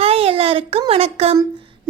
Hi எல்லாருக்கும் வணக்கம்.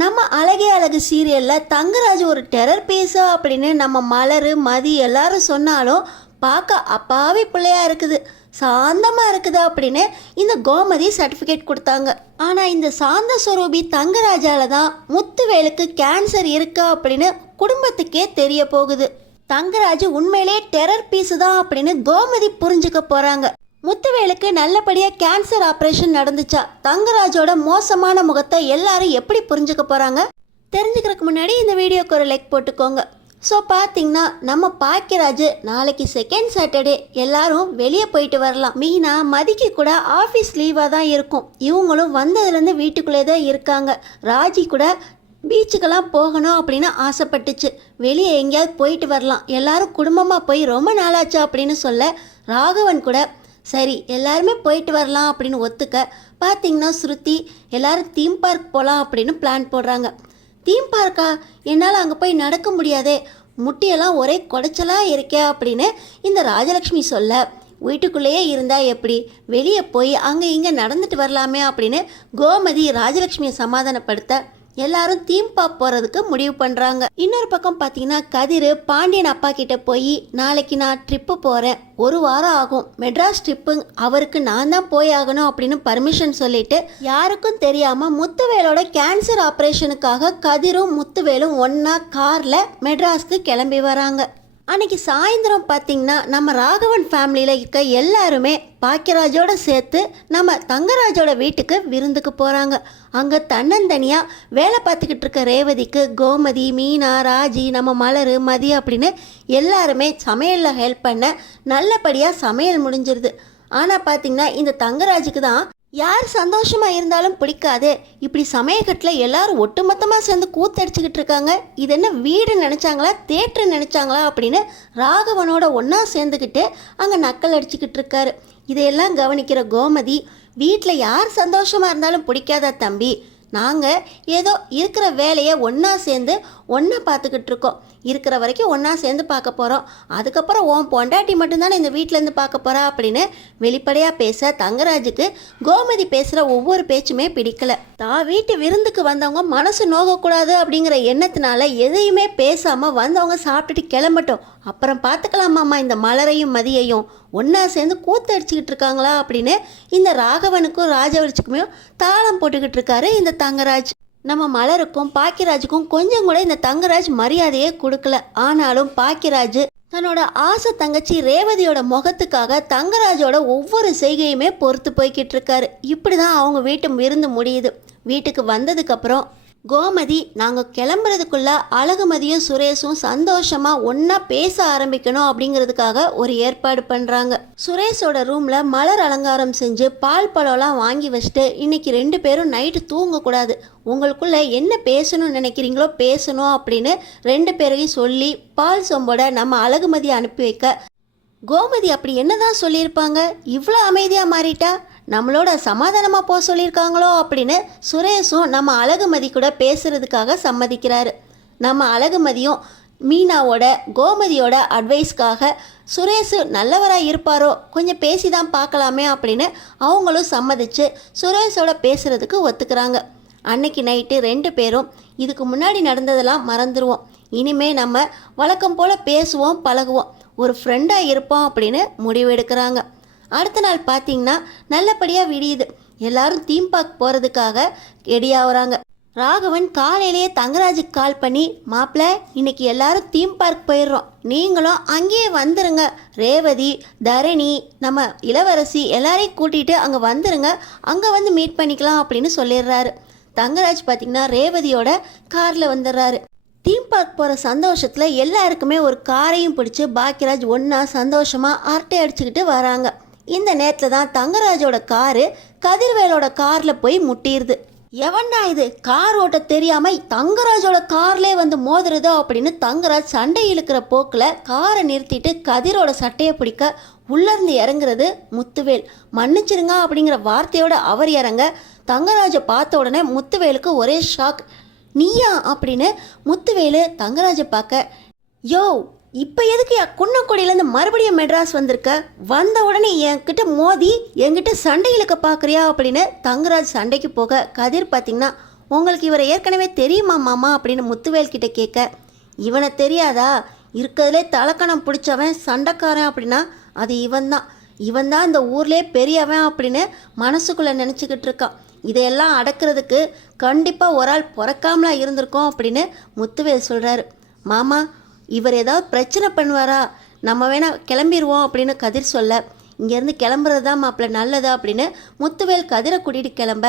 நம்ம அழகே அழகு சீரியலில் தங்கராஜ் ஒரு டெரர் பீஸா அப்படின்னு நம்ம மலர் மதி எல்லாரும் சொன்னாலும் பார்க்க அப்பாவி பிள்ளையா இருக்குது, சாந்தமாக இருக்குது அப்படின்னு இந்த கோமதி சர்டிஃபிகேட் கொடுத்தாங்க. ஆனால் இந்த சாந்த ஸ்வரூபி தங்கராஜால தான் முத்துவேலுக்கு கேன்சர் இருக்கா அப்படின்னு குடும்பத்துக்கே தெரிய போகுது. தங்கராஜ் உண்மையிலே டெரர் பீஸு தான் அப்படின்னு கோமதி புரிஞ்சுக்க போகிறாங்க. முத்துவேலுக்கு நல்லபடியாக கேன்சர் ஆப்ரேஷன் நடந்துச்சா? தங்கராஜோட மோசமான முகத்தை எல்லாரும் எப்படி புரிஞ்சுக்க போகிறாங்க? தெரிஞ்சுக்கிறதுக்கு முன்னாடி இந்த வீடியோக்கு ஒரு லைக் போட்டுக்கோங்க. ஸோ பார்த்தீங்கன்னா நம்ம பாக்கியராஜ் நாளைக்கு செகண்ட் சாட்டர்டே எல்லாரும் வெளியே போயிட்டு வரலாம். மீனா மதிக்கு கூட ஆஃபீஸ் லீவாக தான் இருக்கும். இவங்களும் வந்ததுலேருந்து வீட்டுக்குள்ளே தான் இருக்காங்க. ராஜி கூட பீச்சுக்கெல்லாம் போகணும் அப்படின்னு ஆசைப்பட்டுச்சு. வெளியே எங்கேயாவது போயிட்டு வரலாம், எல்லாரும் குடும்பமாக போய் ரொம்ப நாளாச்சு அப்படின்னு சொல்ல ராகவன் கூட சரி எல்லாருமே போயிட்டு வரலாம் அப்படின்னு ஒத்துக்க பார்த்தீங்கன்னா ஸ்ருதி எல்லாரும் தீம் பார்க் போகலாம் அப்படின்னு பிளான் போடுறாங்க. தீம் பார்க்கா? என்னால் அங்கே போய் நடக்க முடியாதே, முட்டியெல்லாம் ஒரே குடைச்சலாக இருக்கே அப்படின்னு இந்த ராஜலக்ஷ்மி சொல்ல வீட்டுக்குள்ளேயே இருந்தால் எப்படி, வெளியே போய் அங்கே இங்கே நடந்துட்டு வரலாமே அப்படின்னு கோமதி ராஜலக்ஷ்மியை சமாதானப்படுத்த எல்லாரும் தீம் பார்க் போகிறதுக்கு முடிவு பண்ணுறாங்க. இன்னொரு பக்கம் பார்த்தீங்கன்னா கதிர் பாண்டியன் அப்பா கிட்ட போய் நாளைக்கு நான் ட்ரிப்பு போகிறேன், ஒரு வாரம் ஆகும், மெட்ராஸ் ட்ரிப்பு, அவருக்கு நான் தான் போய் ஆகணும் அப்படின்னு பர்மிஷன் சொல்லிட்டு யாருக்கும் தெரியாமல் முத்துவேலோட கேன்சர் ஆப்ரேஷனுக்காக கதிரும் முத்துவேலும் ஒன்றா காரில் மெட்ராஸ்க்கு கிளம்பி வராங்க. அன்னைக்கு சாயந்தரம் பார்த்தீங்கன்னா நம்ம ராகவன் ஃபேமிலியில் இருக்க எல்லாருமே பாக்கியராஜோட சேர்த்து நம்ம தங்கராஜோட வீட்டுக்கு விருந்துக்கு போகிறாங்க. அங்கே தன்னந்தனியாக வேலை பார்த்துக்கிட்டு இருக்க ரேவதிக்கு கோமதி, மீனா, ராஜி, நம்ம மலர், மதி அப்படின்னு எல்லாருமே சமையலில் ஹெல்ப் பண்ண நல்லபடியாக சமையல் முடிஞ்சிருது. ஆனால் பார்த்தீங்கன்னா இந்த தங்கராஜுக்கு தான் யார் சந்தோஷமாக இருந்தாலும் பிடிக்காது. இப்படி சமயக்கட்டில் எல்லாரும் ஒட்டுமொத்தமாக சேர்ந்து கூத்தடிச்சுக்கிட்டு இருக்காங்க, இது என்ன வீடு நினச்சாங்களா தேட்டரு நினச்சாங்களா அப்படின்னு ராகவனோட ஒன்றா சேர்ந்துக்கிட்டு அங்கே நக்கல் அடிச்சுக்கிட்டு இருக்காரு. இதையெல்லாம் கவனிக்கிற கோமதி, வீட்டில் யார் சந்தோஷமாக இருந்தாலும் பிடிக்காதா தம்பி, நாங்கள் ஏதோ இருக்கிற வேலையை ஒன்றா சேர்ந்து ஒன்றா பார்த்துக்கிட்டு இருக்கோம், இருக்கிற வரைக்கும் ஒன்றா சேர்ந்து பார்க்க போகிறோம், அதுக்கப்புறம் உன் பொண்டாட்டி மட்டும்தானே இந்த வீட்டிலேருந்து பார்க்க போகிறா அப்படின்னு வெளிப்படையாக பேச தங்கராஜுக்கு கோமதி பேசுகிற ஒவ்வொரு பேச்சுமே பிடிக்கல. தான் வீட்டு விருந்துக்கு வந்தவங்க மனசு நோகக்கூடாது அப்படிங்கிற எண்ணத்தினால எதையுமே பேசாமல் வந்தவங்க சாப்பிட்டுட்டு கிளம்பட்டும், அப்புறம் பார்த்துக்கலாமாம்மா இந்த மலரையும் மதியையும் ஒன்றா சேர்ந்து கூத்தடிச்சுக்கிட்டு இருக்காங்களா அப்படின்னு இந்த ராகவனுக்கும் ராஜவரிச்சுக்குமே தாளம் போட்டுக்கிட்டு இருக்காரு இந்த தங்கராஜ். நம்ம மலருக்கும் பாக்கியராஜுக்கும் கொஞ்சம் கூட இந்த தங்கராஜ் மரியாதையே கொடுக்கல. ஆனாலும் பாக்கியராஜ் தன்னோட ஆசை தங்கச்சி ரேவதியோட முகத்துக்காக தங்கராஜோட ஒவ்வொரு செய்கையுமே பொறுத்து போய்கிட்டு இருக்காரு. இப்படி தான் அவங்க வீட்டு விருந்து முடியுது. வீட்டுக்கு வந்ததுக்கப்புறம் கோமதி நாங்கள் கிளம்புறதுக்குள்ள அழகுமதியும் சுரேஷும் சந்தோஷமாக ஒன்றா பேச ஆரம்பிக்கணும் அப்படிங்கிறதுக்காக ஒரு ஏற்பாடு பண்ணுறாங்க. சுரேஷோட ரூமில் மலர் அலங்காரம் செஞ்சு பால் பழம்லாம் வாங்கி வச்சுட்டு இன்னைக்கு 2 பேரும் நைட்டு தூங்கக்கூடாது, உங்களுக்குள்ளே என்ன பேசணும்னு நினைக்கிறீங்களோ பேசணும் அப்படின்னு 2 பேரையும் சொல்லி பால் சொம்போட நம்ம அழகுமதியை அனுப்பி வைக்க கோமதி அப்படி என்னதான் சொல்லியிருப்பாங்க, இவ்வளோ அமைதியாக மாறிட்டா, நம்மளோட சமாதானமாக போக சொல்லியிருக்காங்களோ அப்படின்னு சுரேஷும் நம்ம அழகுமதி கூட பேசுகிறதுக்காக சம்மதிக்கிறாரு. நம்ம அழகுமதியும் மீனாவோட கோமதியோட அட்வைஸ்க்காக சுரேஷ் நல்லவராக இருப்பாரோ கொஞ்சம் பேசி தான் பார்க்கலாமே அப்படின்னு அவங்களும் சம்மதிச்சு சுரேஷோட பேசுகிறதுக்கு ஒத்துக்கிறாங்க. அன்னைக்கு நைட்டு 2 பேரும் இதுக்கு முன்னாடி நடந்ததெல்லாம் மறந்துடுவோம், இனிமே நம்ம வழக்கம் போல் பேசுவோம் பழகுவோம், ஒரு ஃப்ரெண்டாக இருப்போம் அப்படின்னு முடிவெடுக்கிறாங்க. அடுத்த நாள் பார்த்தீங்கன்னா நல்லபடியாக விடியுது. எல்லாரும் தீம் பார்க் போகிறதுக்காக ரெடியாகிறாங்க. ராகவன் காலையிலேயே தங்கராஜுக்கு கால் பண்ணி, மாப்பிள்ள இன்னைக்கு எல்லாரும் தீம் பார்க் போயிடுறோம், நீங்களும் அங்கேயே வந்துருங்க, ரேவதி, தரணி, நம்ம இளவரசி எல்லாரையும் கூட்டிகிட்டு அங்கே வந்துருங்க, அங்கே வந்து மீட் பண்ணிக்கலாம் அப்படின்னு சொல்லிடுறாரு. தங்கராஜ் பார்த்திங்கன்னா ரேவதியோட காரில் வந்துடுறாரு. தீம் பார்க் போகிற சந்தோஷத்தில் எல்லாருக்குமே ஒரு காரையும் பிடிச்சி பாக்கியராஜ் ஒன்றா சந்தோஷமாக அரட்டை அடிச்சுக்கிட்டு வராங்க. இந்த நேரத்தில் தான் தங்கராஜோட காரு கதிர்வேலோட காரில் போய் முட்டிடுது. எவன்டா இது கார் ஓட்ட தெரியாமல் தங்கராஜோட கார்லேயே வந்து மோதுறதோ அப்படின்னு தங்கராஜ் சண்டை இழுக்கிற போக்கில் காரை நிறுத்திட்டு கதிரோட சட்டையை பிடிக்க உள்ளேருந்து இறங்குறது முத்துவேல். மன்னிச்சிருங்க அப்படிங்கிற வார்த்தையோட அவர் இறங்க தங்கராஜை பார்த்த உடனே முத்துவேலுக்கு ஒரே ஷாக். நீயா அப்படின்னு முத்துவேலு தங்கராஜை பார்க்க, யோ இப்போ எதுக்கு குன்னக்குடியிலேருந்து மறுபடியும் மெட்ராஸ் வந்திருக்க? வந்த உடனே என்கிட்ட மோதி என்கிட்ட சண்டை இழுக்க பார்க்குறியா அப்படின்னு தங்கராஜ் சண்டைக்கு போக கதிர் பார்த்திங்கன்னா, உங்களுக்கு இவரை ஏற்கனவே தெரியுமா மாமா அப்படின்னு முத்துவேல் கிட்ட கேட்க, இவனை தெரியாதா? இருக்கிறதுலே தலக்கணம் பிடிச்சவன் சண்டைக்காரன் அப்படின்னா அது இவன் தான் இந்த ஊர்லேயே பெரியவன் அப்படின்னு மனசுக்குள்ளே நினச்சிக்கிட்டு இருக்கான். இதையெல்லாம் அடக்கிறதுக்கு கண்டிப்பாக ஒரு ஆள் பிறக்காமலா இருந்திருக்கோம் அப்படின்னு முத்துவேல் சொல்கிறாரு. மாமா, இவர் ஏதாவது பிரச்சனை பண்ணுவாரா? நம்ம வேணால் கிளம்பிடுவோம் அப்படின்னு கதிர் சொல்ல, இங்கேருந்து கிளம்புறது தான் மாப்பிள்ள நல்லது அப்படின்னு முத்துவேல் கதிரை கூட்டிகிட்டு கிளம்ப,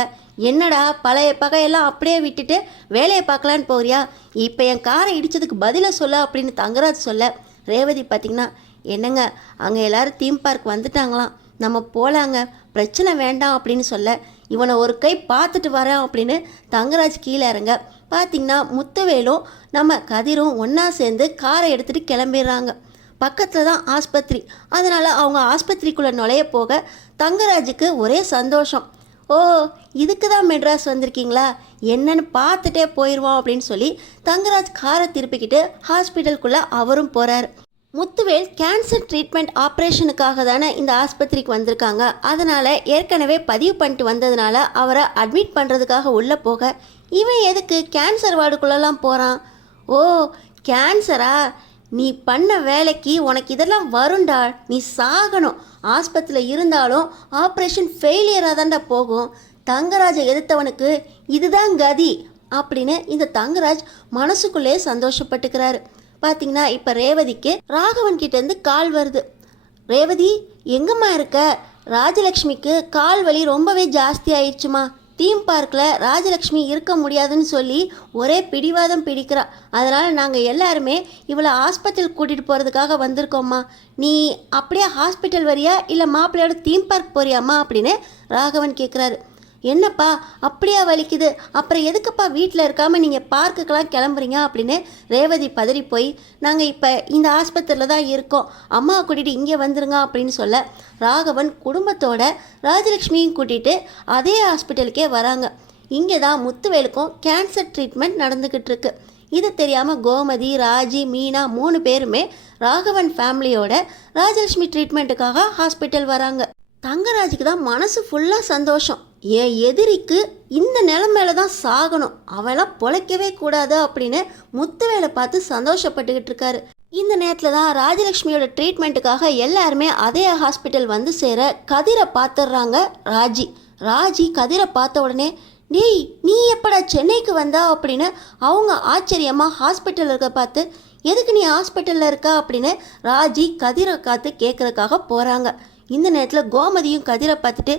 என்னடா பழைய பகையெல்லாம் அப்படியே விட்டுட்டு வேலையை பார்க்கலான்னு போறியா? இப்போ என் காரை இடித்ததுக்கு பதிலை சொல்ல அப்படின்னு தங்கராஜ் சொல்ல, ரேவதி பார்த்திங்கன்னா, என்னங்க அங்கே எல்லோரும் தீம் பார்க் வந்துட்டாங்களாம், நம்ம போகலாங்க, பிரச்சனை வேண்டாம் அப்படின்னு சொல்ல, இவனை ஒரு கை பார்த்துட்டு வரேன் அப்படின்னு தங்கராஜ் கீழே இறங்க பார்த்திங்கன்னா முத்துவேலும் நம்ம கதிரும் ஒன்றா சேர்ந்து காரை எடுத்துகிட்டு கிளம்பிடுறாங்க. பக்கத்தில் தான் ஆஸ்பத்திரி. அதனால் அவங்க ஆஸ்பத்திரிக்குள்ளே நுழைய போக தங்கராஜுக்கு ஒரே சந்தோஷம். ஓ, இதுக்கு தான் மெட்ராஸ் வந்திருக்கீங்களா, என்னன்னு பார்த்துட்டே போயிடுவோம் அப்படின்னு சொல்லி தங்கராஜ் காரை திருப்பிக்கிட்டு ஹாஸ்பிட்டலுக்குள்ளே அவரும் போகிறார். முத்துவேல் கேன்சர் ட்ரீட்மெண்ட் ஆப்ரேஷனுக்காக தானே இந்த ஆஸ்பத்திரிக்கு வந்திருக்காங்க. அதனால் ஏற்கனவே பதிவு பண்ணிட்டு வந்ததுனால அவரை அட்மிட் பண்ணுறதுக்காக உள்ளே போக, இவன் எதுக்கு கேன்சர் வார்டுக்குள்ளெல்லாம் போகிறான்? ஓ, கேன்சரா? நீ பண்ண வேலைக்கு உனக்கு இதெல்லாம் வருண்டா, நீ சாகணும். ஆஸ்பத்திரியில் இருந்தாலும் ஆப்ரேஷன் ஃபெயிலியராக தான்டா போகும். தங்கராஜை எதிர்த்தவனுக்கு இதுதான் கதி அப்படின்னு இந்த தங்கராஜ் மனசுக்குள்ளே சந்தோஷப்பட்டுக்கிறாரு. பார்த்திங்கன்னா இப்போ ரேவதிக்கு ராகவன் கிட்டேருந்து கால் வருது. ரேவதி எங்கம்மா இருக்க? ராஜலக்ஷ்மிக்கு கால் வலி ரொம்பவே ஜாஸ்தி ஆயிடுச்சுமா. தீம் பார்க்கில் ராஜலக்ஷ்மி இருக்க முடியாதுன்னு சொல்லி ஒரே பிடிவாதம் பிடிக்கிறா. அதனால் நாங்கள் எல்லாருமே இவளை ஹாஸ்பிட்டல் கூட்டிகிட்டு போகிறதுக்காக வந்திருக்கோம்மா. நீ அப்படியே ஹாஸ்பிட்டல் வரியா இல்லை மாப்பிள்ளையோட தீம் பார்க் போறியாம்மா அப்படின்னு ராகவன் கேட்குறாரு. என்னப்பா அப்படியா வலிக்குது, அப்புறம் எதுக்குப்பா வீட்டில் இருக்காமல் நீங்கள் பார்க்குக்கெல்லாம் கிளம்புறீங்க அப்படின்னு ரேவதி பதறி போய், நாங்கள் இப்போ இந்த ஆஸ்பத்திரியில் தான் இருக்கோம், அம்மாவை கூட்டிகிட்டு இங்கே வந்துருங்க அப்படின்னு சொல்ல, ராகவன் குடும்பத்தோட ராஜலக்ஷ்மியும் கூட்டிகிட்டு அதே ஹாஸ்பிட்டலுக்கே வராங்க. இங்கே தான் முத்துவேலுக்கும் கேன்சர் ட்ரீட்மெண்ட் நடந்துக்கிட்டு இருக்கு. இது தெரியாமல் கோமதி, ராஜி, மீனா 3 பேருமே ராகவன் ஃபேமிலியோட ராஜலக்ஷ்மி ட்ரீட்மெண்ட்டுக்காக ஹாஸ்பிட்டல் வராங்க. தங்கராஜுக்கு தான் மனசு ஃபுல்லாக சந்தோஷம். என் எதிரிக்கு இந்த நிலைமையில தான் சாகணும், அவெல்லாம் பொழைக்கவே கூடாது அப்படின்னு முத்துவேலை பார்த்து சந்தோஷப்பட்டுக்கிட்டு இருக்காரு. இந்த நேரத்தில் தான் ராஜலக்ஷ்மியோட ட்ரீட்மெண்ட்டுக்காக எல்லாருமே அதே ஹாஸ்பிட்டல் வந்து சேர கதிரை பார்த்துடுறாங்க. ராஜி கதிரை பார்த்த உடனே, டேய் நீ எப்படா சென்னைக்கு வந்தா அப்படின்னு அவங்க ஆச்சரியமாக ஹாஸ்பிட்டலில் இருக்க பார்த்து, எதுக்கு நீ ஹாஸ்பிட்டலில் இருக்கா அப்படின்னு ராஜி கதிரை காத்து கேட்குறதுக்காக போகிறாங்க. இந்த நேரத்தில் கோமதியும் கதிரை பார்த்துட்டு,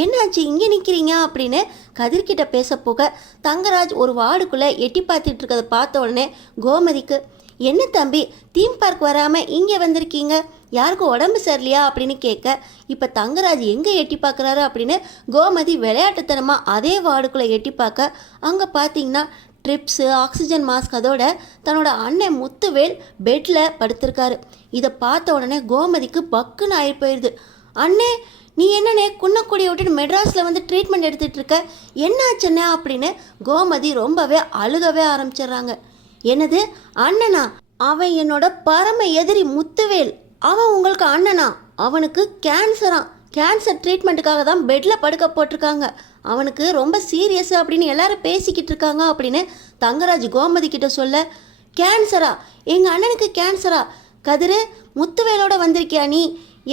என்னாச்சு இங்கே நிற்கிறீங்க அப்படின்னு கதிர்கிட்ட பேச போக, தங்கராஜ் ஒரு வார்டுக்குள்ளே எட்டி பார்த்துட்டு இருக்கிறத பார்த்த உடனே கோமதிக்கு, என்ன தம்பி தீம் பார்க் வராமல் இங்கே வந்திருக்கீங்க, யாருக்கும் உடம்பு சரியில்லையா அப்படின்னு கேட்க, இப்போ தங்கராஜ் எங்கே எட்டி பார்க்குறாரு அப்படின்னு கோமதி விளையாட்டுத்தனமாக அதே வார்டுக்குள்ளே எட்டி பார்க்க, அங்கே பார்த்தீங்கன்னா ட்ரிப்ஸு, ஆக்சிஜன் மாஸ்க், அதோட தன்னோட அண்ணன் முத்துவேல் பெட்டில் படுத்திருக்காரு. இதை பார்த்த உடனே கோமதிக்கு பக்குன்னு ஆகி போயிடுது. அண்ணே, நீ என்னண்ணே குன்னக்குடியை விட்டுட்டு மெட்ராஸில் வந்து ட்ரீட்மெண்ட் எடுத்துகிட்டு இருக்க, என்னாச்சுண்ணே அப்படின்னு கோமதி ரொம்பவே அழுகவே ஆரம்பிச்சிடுறாங்க. என்னது அண்ணனா? அவன் என்னோட பரம எதிரி முத்துவேல், அவன் உங்களுக்கு அண்ணனா? அவனுக்கு கேன்சர் ட்ரீட்மெண்ட்டுக்காக தான் பெட்டில் படுக்க போட்டிருக்காங்க, அவனுக்கு ரொம்ப சீரியஸ் அப்படின்னு எல்லாரும் பேசிக்கிட்டு இருக்காங்க அப்படின்னு தங்கராஜ் கோமதி கிட்ட சொல்ல, கேன்சரா? எங்கள் அண்ணனுக்கு கேன்சரா? கதிரு, முத்துவேலோட வந்திருக்கியா நீ?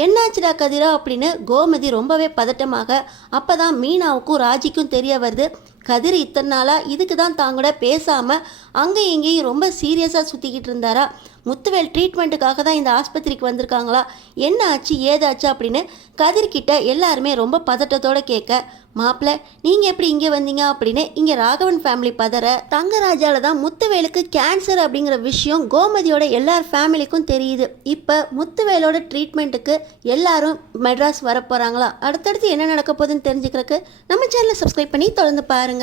என்னாச்சுடா கதிரா அப்படின்னு கோமதி ரொம்பவே பதட்டமாக. அப்போ தான் மீனாவுக்கும் ராஜிக்கும் தெரிய வருது, கதிர் இத்தனை நாளாக இதுக்கு தான் தாங்கூட பேசாமல் அங்கேயும் இங்கேயும் ரொம்ப சீரியஸாக சுற்றிக்கிட்டு இருந்தாரா. முத்துவேல் ட்ரீட்மெண்ட்டுக்காக தான் இந்த ஆஸ்பத்திரிக்கு வந்திருக்காங்களா, என்ன ஆச்சு ஏதாச்சு அப்படின்னு கதிர்கிட்ட எல்லாருமே ரொம்ப பதட்டத்தோடு கேட்க, மாப்பிள்ள நீங்கள் எப்படி இங்கே வந்தீங்க அப்படின்னு இங்கே ராகவன் ஃபேமிலி பதற, தங்கராஜால தான் முத்துவேலுக்கு கேன்சர் அப்படிங்கிற விஷயம் கோமதியோட எல்லார் ஃபேமிலிக்கும் தெரியுது. இப்போ முத்துவேலோட ட்ரீட்மெண்ட்டுக்கு எல்லாரும் மெட்ராஸ் வர போகிறாங்களா, அடுத்தடுத்து என்ன நடக்க போகுதுன்னு தெரிஞ்சுக்கிறதுக்கு நம்ம சேனலை சப்ஸ்கிரைப் பண்ணி தொடர்ந்து பாருங்கள்.